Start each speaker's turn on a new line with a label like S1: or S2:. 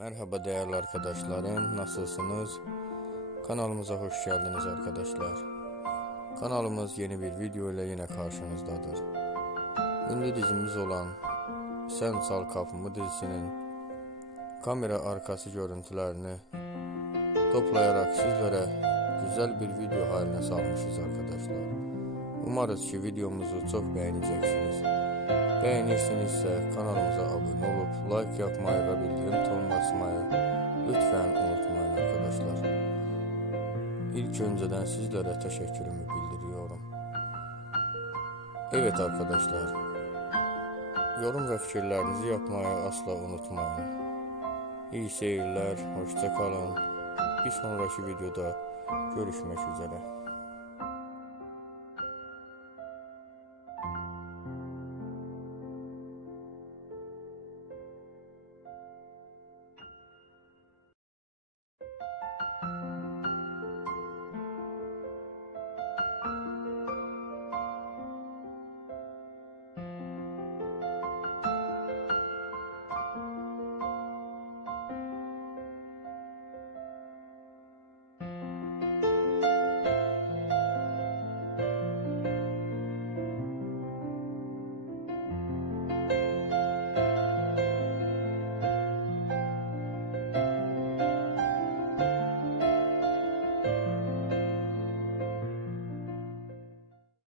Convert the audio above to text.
S1: Merhaba değerli arkadaşlarım, nasılsınız? Kanalımıza hoş geldiniz arkadaşlar. Kanalımız yeni bir video ile yine karşınızdadır. Ünlü dizimiz olan Sen Sal Kapımı dizisinin kamera arkası görüntülerini toplayarak sizlere güzel bir video haline salmışız arkadaşlar. Umarız ki videomuzu çok beğeneceksiniz. Beğenirsinizse kanalımıza abone olup like yapmayı ve bildirim tonuna basmayı lütfen unutmayın arkadaşlar. İlk önceden sizlere teşekkürümü bildiriyorum. Evet arkadaşlar. Yorum ve fikirlerinizi yapmayı asla unutmayın. İyi seyirler, hoşça kalın. Bir sonraki videoda görüşmek üzere.